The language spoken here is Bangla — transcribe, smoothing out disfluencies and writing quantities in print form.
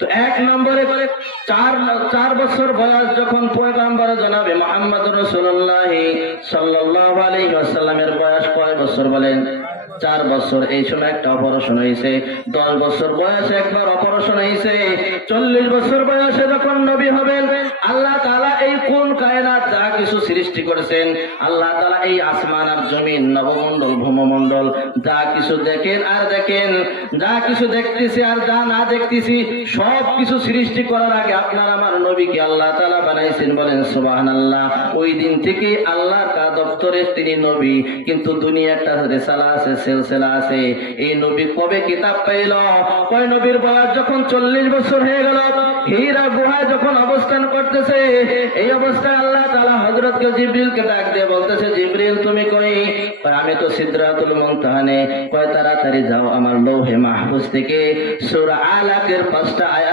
তো এক নম্বরে চার বছর বয়স যখন পয়গম্বর জনাবে মুহাম্মদ রাসূলুল্লাহ সাল্লাল্লাহু আলাইহি ওয়াসাল্লামের বয়স কয় বছর বলেন? 4 বছর। এই সময় একটা অপারেশন হয়েছে। 10 বছর বয়সে একবার অপারেশন হয়েছে। 40 বছর বয়সে যখন নবী হবেন, আল্লাহ তাআলা এই কোন কায়নাত যা কিছু সৃষ্টি করেছেন, আল্লাহ তাআলা এই আসমান আর জমিন, নবমণ্ডল, ভূমণ্ডল যা কিছু দেখেন আর দেখেন, যা কিছু দেখতেছি আর যা না দেখতেছি, সব কিছু সৃষ্টি করার আগে আপনার আমার নবীকে আল্লাহ তাআলা বানাইছেন। বলেন সুবহানাল্লাহ। ওই দিন থেকে আল্লাহর দপ্তরে তিনি নবী, কিন্তু দুনিয়া একটা রিসালা আছে, সিলসিলা আছে। এই নবী কবে কিতাব পাইল? কয় নবীর বয়স যখন 40 বছর হয়ে গেল, হীরা গুহায় যখন অবস্থান করতেছে, এই অবস্থায় আল্লাহ তাআলা হযরতকে জিবরিলকে ডাক দিয়ে বলতেছে, জিবরিল তুমি কই? কয় আমি তো সিদরাতুল মুনতাহানে। কয় তাড়াতাড়ি যাও, আমার লৌহে মাহফুজ থেকে সূরা আলাকের 5টা আয়াত